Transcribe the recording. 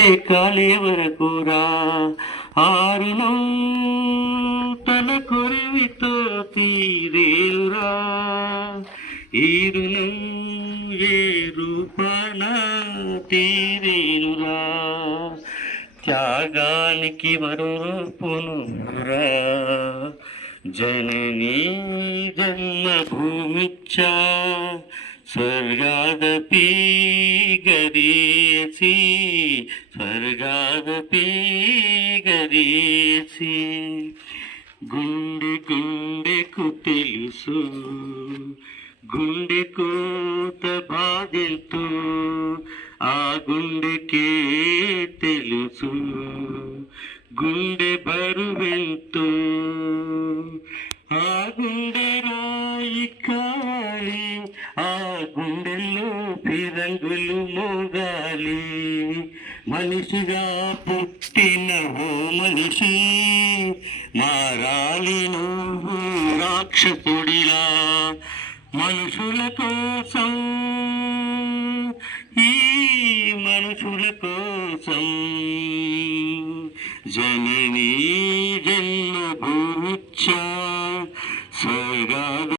కట్టే కాలే వరకురా ఆరును తన కొరివితో తీరేలురా ఈరును ఏ రూపాన తీరేలురా త్యాగానికి మరో రూపునురా जननी जन्मभूमिच्छा स्वर्गादपि गरीयसी स्वर्गादपि गरीयसी गुंडे गुंडेకు తెలుసు గుండె కోత బాధెంతో ఆ గుండెకే తెలుసు గుండె బరువెంతో ఆ గుండె రాయి కావాలి ఆ గుండెల్లో ఫిరంగులు మోగాలి మనిషిగా పుట్టిన ఓ మనిషి మారాలి నువ్వు రాక్షసుడిలా మనుషుల కోసం ఈ మనుషుల కోసం జననీ